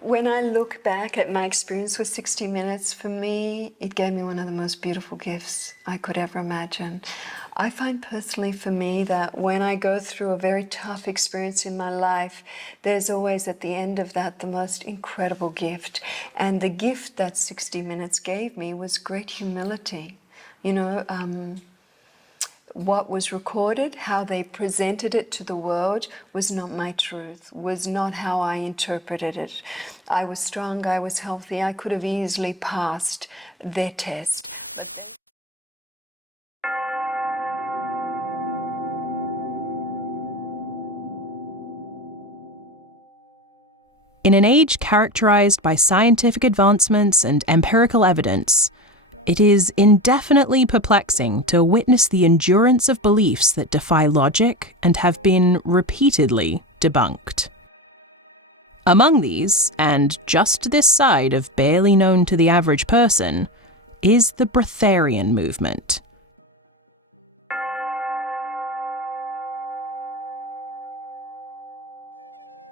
When I look back at my experience with 60 Minutes, for me, it gave me one of the most beautiful gifts I could ever imagine. I find personally for me that when I go through a very tough experience in my life, there's always at the end of that the most incredible gift. And the gift that 60 Minutes gave me was great humility. You know, what was recorded, how they presented it to the world, was not my truth, was not how I interpreted it. I was strong, I was healthy, I could have easily passed their test. But they... In an age characterized by scientific advancements and empirical evidence, it is indefinitely perplexing to witness the endurance of beliefs that defy logic and have been repeatedly debunked. Among these, and just this side of barely known to the average person, is the Breatharian movement.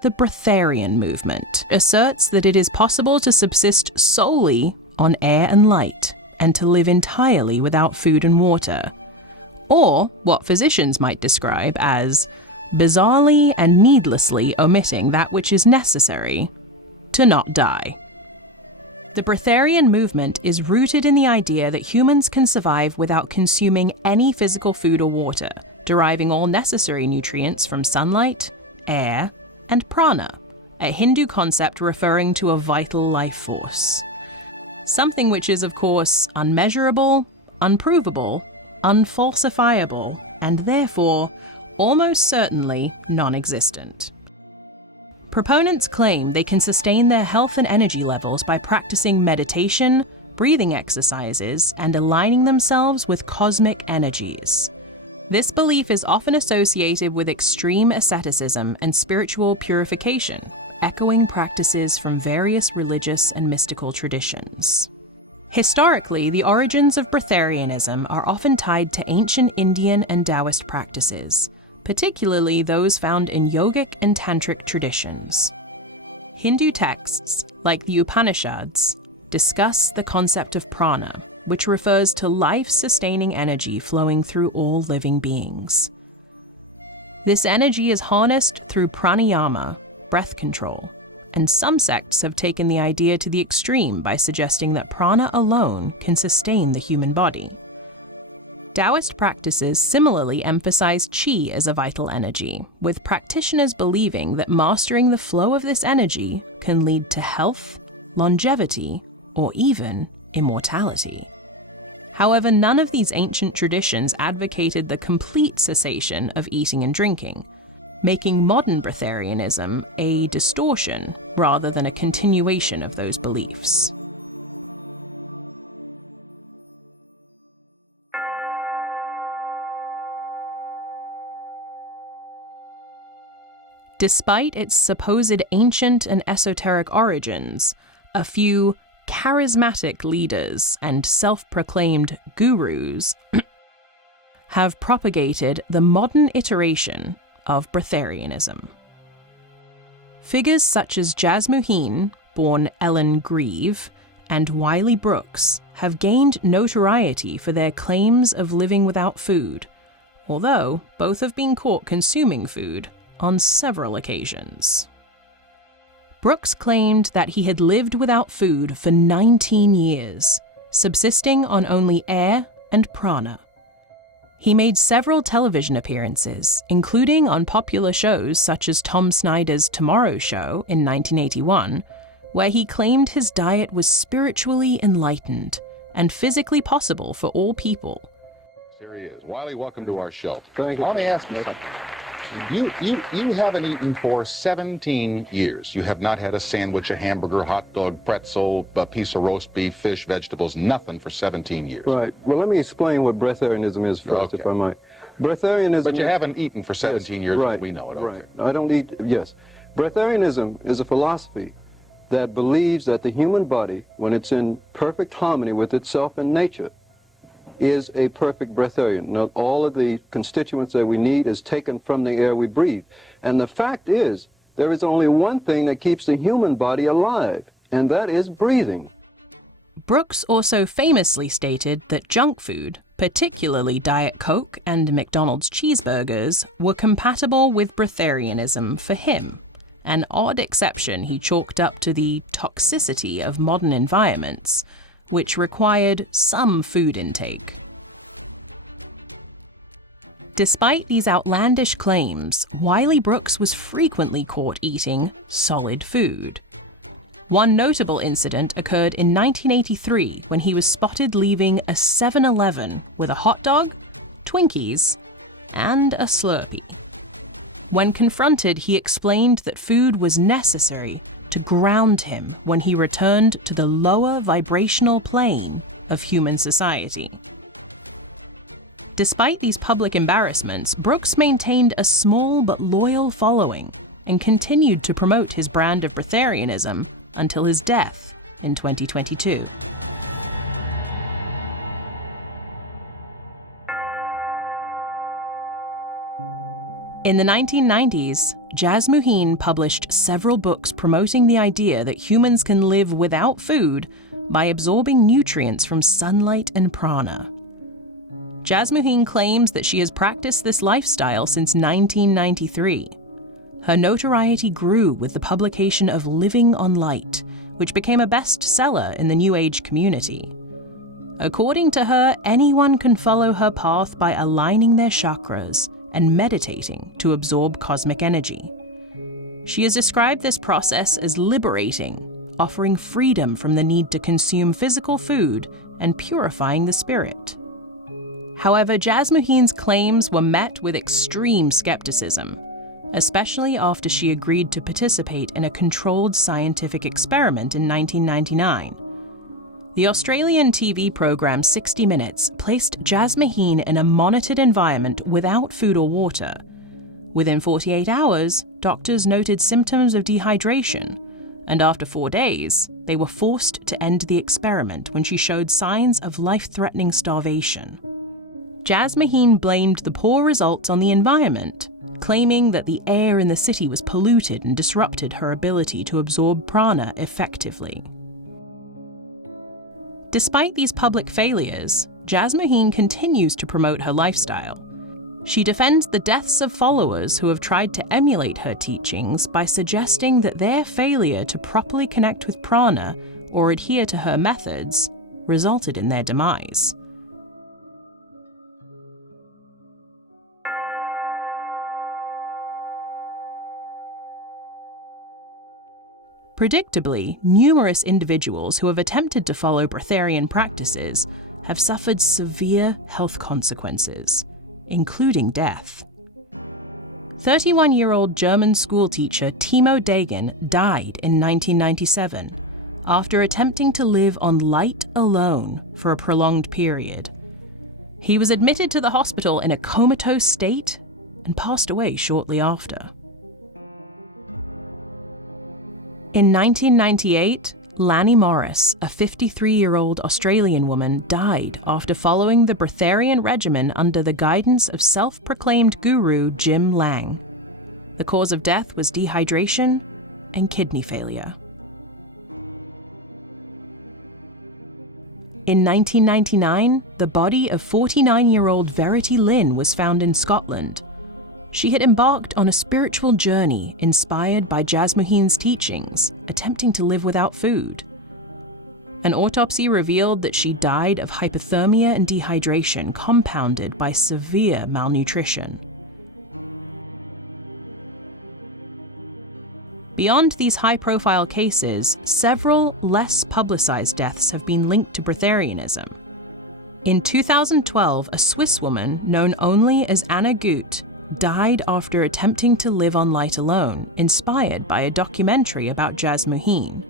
The Breatharian movement asserts that it is possible to subsist solely on air and light, and to live entirely without food and water, or what physicians might describe as bizarrely and needlessly omitting that which is necessary to not die. The Breatharian movement is rooted in the idea that humans can survive without consuming any physical food or water, deriving all necessary nutrients from sunlight, air, and prana, a Hindu concept referring to a vital life force. Something which is, of course, unmeasurable, unprovable, unfalsifiable, and therefore almost certainly non-existent. Proponents claim they can sustain their health and energy levels by practicing meditation, breathing exercises, and aligning themselves with cosmic energies. This belief is often associated with extreme asceticism and spiritual purification, echoing practices from various religious and mystical traditions. Historically, the origins of Breatharianism are often tied to ancient Indian and Taoist practices, particularly those found in yogic and tantric traditions. Hindu texts, like the Upanishads, discuss the concept of prana, which refers to life-sustaining energy flowing through all living beings. This energy is harnessed through pranayama, breath control, and some sects have taken the idea to the extreme by suggesting that prana alone can sustain the human body. Taoist practices similarly emphasize qi as a vital energy, with practitioners believing that mastering the flow of this energy can lead to health, longevity, or even immortality. However, none of these ancient traditions advocated the complete cessation of eating and drinking, making modern Breatharianism a distortion rather than a continuation of those beliefs. Despite its supposed ancient and esoteric origins, a few charismatic leaders and self-proclaimed gurus have propagated the modern iteration of Breatharianism. Figures such as Jasmuheen, born Ellen Grieve, and Wiley Brooks have gained notoriety for their claims of living without food, although both have been caught consuming food on several occasions. Brooks claimed that he had lived without food for 19 years, subsisting on only air and prana. He made several television appearances, including on popular shows such as Tom Snyder's Tomorrow Show in 1981, where he claimed his diet was spiritually enlightened and physically possible for all people. Here he is. Wiley, welcome to our show. Thank you. Let me ask you something. You haven't eaten for 17 years. You have not had a sandwich, a hamburger, hot dog, pretzel, a piece of roast beef, fish, vegetables, nothing for 17 years. Right. Well, let me explain what breatharianism is first, if I might. Breatharianism... But you haven't eaten for 17 years, right, as we know it. Okay. Right. I don't eat... Yes. Breatharianism is a philosophy that believes that the human body, when it's in perfect harmony with itself and nature, is a perfect breatharian. Now, all of the constituents that we need is taken from the air we breathe. And the fact is there is only one thing that keeps the human body alive, and that is breathing. Brooks also famously stated that junk food, particularly Diet Coke and McDonald's cheeseburgers, were compatible with Breatharianism for him, an odd exception he chalked up to the toxicity of modern environments, which required some food intake. Despite these outlandish claims, Wiley Brooks was frequently caught eating solid food. One notable incident occurred in 1983 when he was spotted leaving a 7-Eleven with a hot dog, Twinkies, and a Slurpee. When confronted, he explained that food was necessary to ground him when he returned to the lower vibrational plane of human society. Despite these public embarrassments, Brooks maintained a small but loyal following and continued to promote his brand of Breatharianism until his death in 2022. In the 1990s, Jasmuheen published several books promoting the idea that humans can live without food by absorbing nutrients from sunlight and prana. Jasmuheen claims that she has practiced this lifestyle since 1993. Her notoriety grew with the publication of Living on Light, which became a bestseller in the New Age community. According to her, anyone can follow her path by aligning their chakras and meditating to absorb cosmic energy. She has described this process as liberating, offering freedom from the need to consume physical food and purifying the spirit. However, Jasmuheen's claims were met with extreme skepticism, especially after she agreed to participate in a controlled scientific experiment in 1999. The Australian TV program 60 Minutes placed Jasmuheen in a monitored environment without food or water. Within 48 hours, doctors noted symptoms of dehydration, and after 4 days, they were forced to end the experiment when she showed signs of life-threatening starvation. Jasmuheen blamed the poor results on the environment, claiming that the air in the city was polluted and disrupted her ability to absorb prana effectively. Despite these public failures, Jasmuheen continues to promote her lifestyle. She defends the deaths of followers who have tried to emulate her teachings by suggesting that their failure to properly connect with prana or adhere to her methods resulted in their demise. Predictably, numerous individuals who have attempted to follow Breatharian practices have suffered severe health consequences, including death. 31-year-old German schoolteacher Timo Degen died in 1997 after attempting to live on light alone for a prolonged period. He was admitted to the hospital in a comatose state and passed away shortly after. In 1998, Lanny Morris, a 53-year-old Australian woman, died after following the Breatharian regimen under the guidance of self-proclaimed guru Jim Lang. The cause of death was dehydration and kidney failure. In 1999, the body of 49-year-old Verity Lynn was found in Scotland. She had embarked on a spiritual journey inspired by Jasmuheen's teachings, attempting to live without food. An autopsy revealed that she died of hypothermia and dehydration compounded by severe malnutrition. Beyond these high-profile cases, several less publicized deaths have been linked to Breatharianism. In 2012, a Swiss woman known only as Anna Gut died after attempting to live on light alone, inspired by a documentary about Jasmuheen.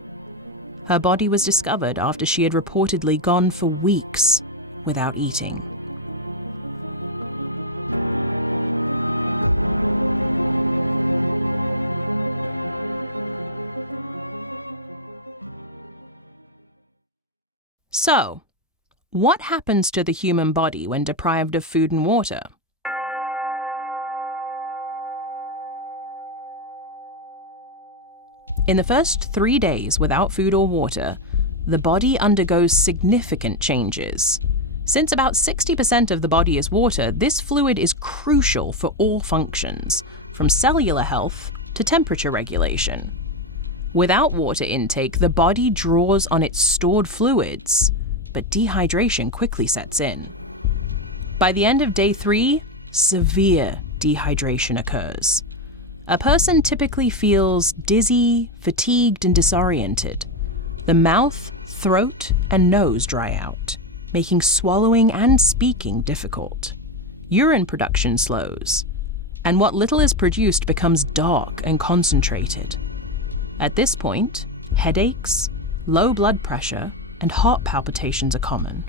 Her body was discovered after she had reportedly gone for weeks without eating. So, what happens to the human body when deprived of food and water? In the first 3 days without food or water, the body undergoes significant changes. Since about 60% of the body is water, this fluid is crucial for all functions, from cellular health to temperature regulation. Without water intake, the body draws on its stored fluids, but dehydration quickly sets in. By the end of day 3, severe dehydration occurs. A person typically feels dizzy, fatigued, and disoriented. The mouth, throat, and nose dry out, making swallowing and speaking difficult. Urine production slows, and what little is produced becomes dark and concentrated. At this point, headaches, low blood pressure, and heart palpitations are common.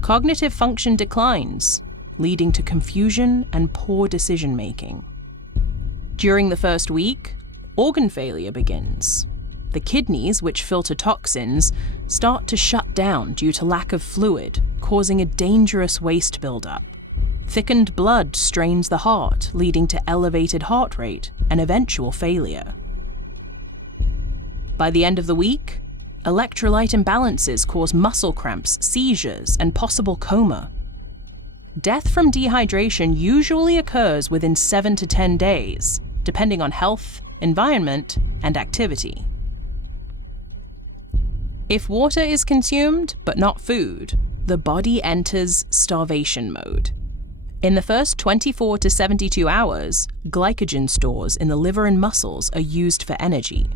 Cognitive function declines, leading to confusion and poor decision-making. During the first week, organ failure begins. The kidneys, which filter toxins, start to shut down due to lack of fluid, causing a dangerous waste buildup. Thickened blood strains the heart, leading to elevated heart rate and eventual failure. By the end of the week, electrolyte imbalances cause muscle cramps, seizures, and possible coma. Death from dehydration usually occurs within 7 to 10 days, depending on health, environment, and activity. If water is consumed, but not food, the body enters starvation mode. In the first 24 to 72 hours, glycogen stores in the liver and muscles are used for energy.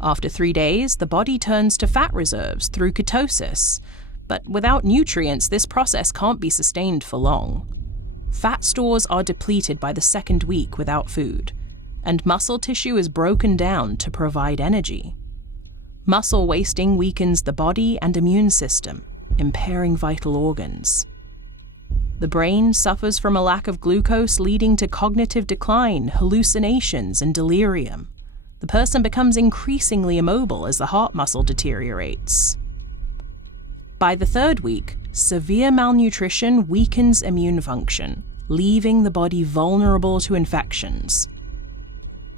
After 3 days, the body turns to fat reserves through ketosis, but without nutrients, this process can't be sustained for long. Fat stores are depleted by the second week without food, and muscle tissue is broken down to provide energy. Muscle wasting weakens the body and immune system, impairing vital organs. The brain suffers from a lack of glucose, leading to cognitive decline, hallucinations, and delirium. The person becomes increasingly immobile as the heart muscle deteriorates. By the third week, severe malnutrition weakens immune function, leaving the body vulnerable to infections.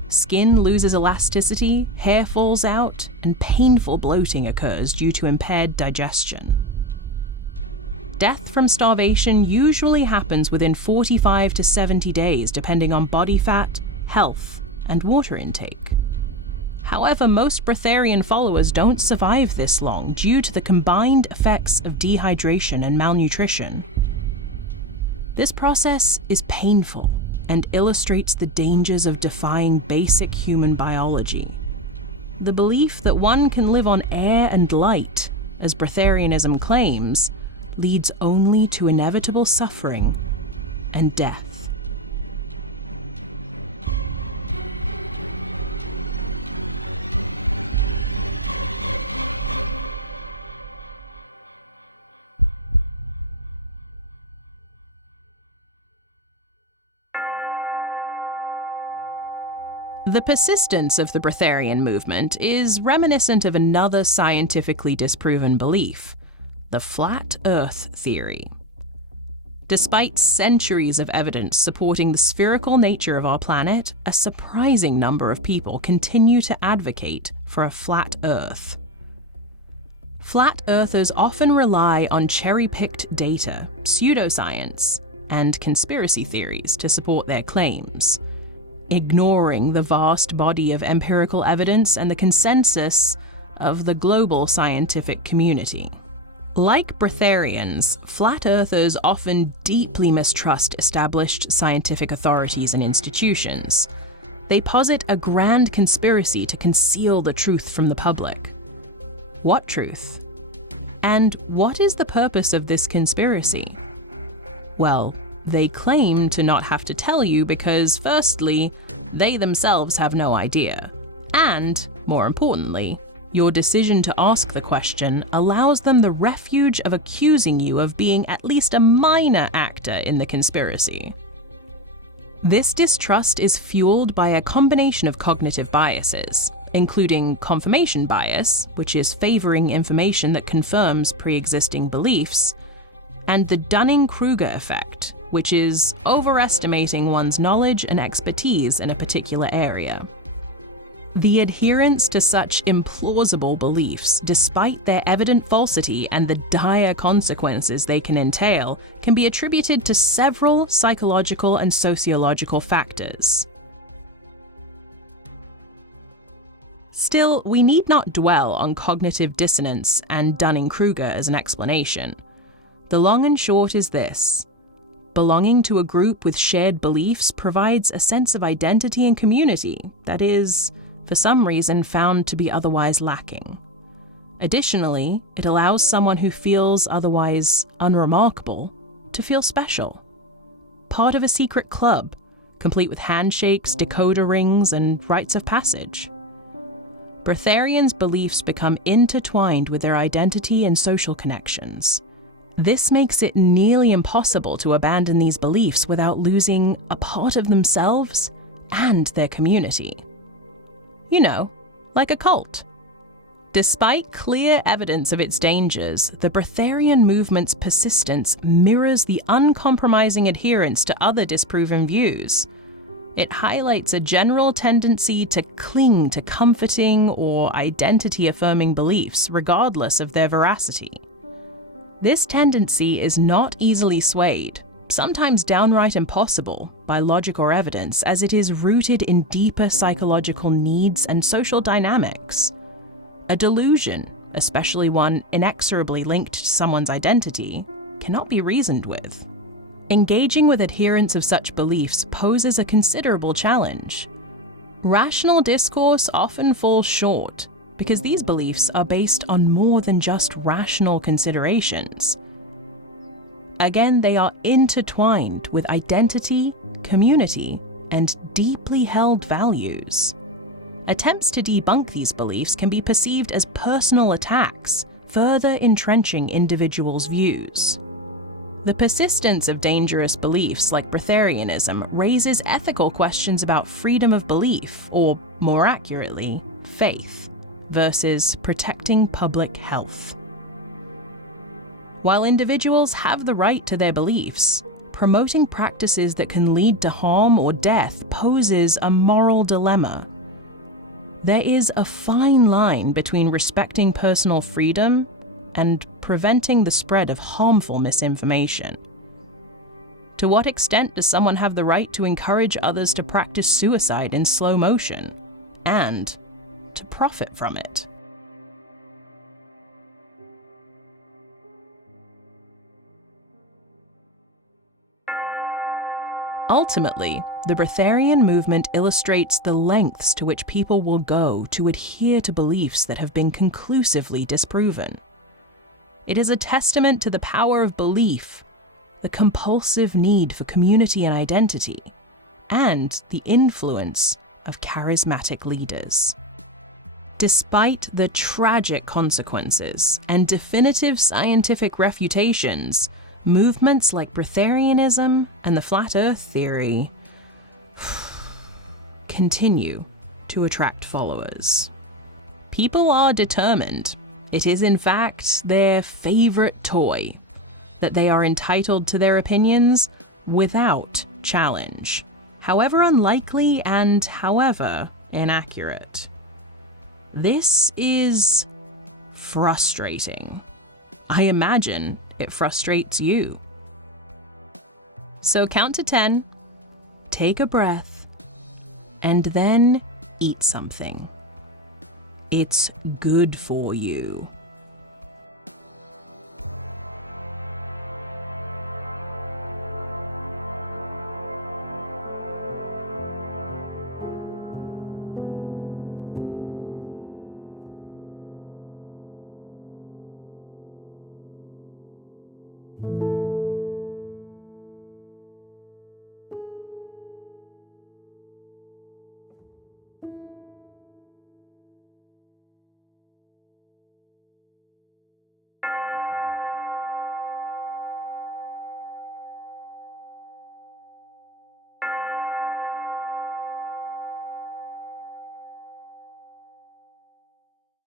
Skin loses elasticity, hair falls out, and painful bloating occurs due to impaired digestion. Death from starvation usually happens within 45 to 70 days, depending on body fat, health, and water intake. However, most breatharian followers don't survive this long due to the combined effects of dehydration and malnutrition. This process is painful and illustrates the dangers of defying basic human biology. The belief that one can live on air and light, as breatharianism claims, leads only to inevitable suffering and death. The persistence of the Breatharian movement is reminiscent of another scientifically disproven belief, the flat Earth theory. Despite centuries of evidence supporting the spherical nature of our planet, a surprising number of people continue to advocate for a flat Earth. Flat Earthers often rely on cherry-picked data, pseudoscience, and conspiracy theories to support their claims, ignoring the vast body of empirical evidence and the consensus of the global scientific community. Like breatharians, flat earthers often deeply mistrust established scientific authorities and institutions. They posit a grand conspiracy to conceal the truth from the public. What truth? And what is the purpose of this conspiracy? Well, they claim to not have to tell you because, firstly, they themselves have no idea. And, more importantly, your decision to ask the question allows them the refuge of accusing you of being at least a minor actor in the conspiracy. This distrust is fueled by a combination of cognitive biases, including confirmation bias, which is favoring information that confirms pre-existing beliefs, and the Dunning-Kruger effect, which is overestimating one's knowledge and expertise in a particular area. The adherence to such implausible beliefs, despite their evident falsity and the dire consequences they can entail, can be attributed to several psychological and sociological factors. Still, we need not dwell on cognitive dissonance and Dunning-Kruger as an explanation. The long and short is this: belonging to a group with shared beliefs provides a sense of identity and community that is, for some reason, found to be otherwise lacking. Additionally, it allows someone who feels otherwise unremarkable to feel special. Part of a secret club, complete with handshakes, decoder rings, and rites of passage. Breatharians' beliefs become intertwined with their identity and social connections. This makes it nearly impossible to abandon these beliefs without losing a part of themselves and their community. You know, like a cult. Despite clear evidence of its dangers, the Breatharian movement's persistence mirrors the uncompromising adherence to other disproven views. It highlights a general tendency to cling to comforting or identity-affirming beliefs, regardless of their veracity. This tendency is not easily swayed, sometimes downright impossible, by logic or evidence, as it is rooted in deeper psychological needs and social dynamics. A delusion, especially one inexorably linked to someone's identity, cannot be reasoned with. Engaging with adherents of such beliefs poses a considerable challenge. Rational discourse often falls short, because these beliefs are based on more than just rational considerations. Again, they are intertwined with identity, community, and deeply held values. Attempts to debunk these beliefs can be perceived as personal attacks, further entrenching individuals' views. The persistence of dangerous beliefs like Breatharianism raises ethical questions about freedom of belief, or more accurately, faith, versus protecting public health. While individuals have the right to their beliefs, promoting practices that can lead to harm or death poses a moral dilemma. There is a fine line between respecting personal freedom and preventing the spread of harmful misinformation. To what extent does someone have the right to encourage others to practice suicide in slow motion, and to profit from it? Ultimately, the Breatharian movement illustrates the lengths to which people will go to adhere to beliefs that have been conclusively disproven. It is a testament to the power of belief, the compulsive need for community and identity, and the influence of charismatic leaders. Despite the tragic consequences and definitive scientific refutations, movements like Breatharianism and the Flat Earth theory continue to attract followers. People are determined. It is, in fact, their favorite toy, that they are entitled to their opinions without challenge, however unlikely and however inaccurate. This is frustrating. I imagine it frustrates you. So count to 10, take a breath, and then eat something. It's good for you.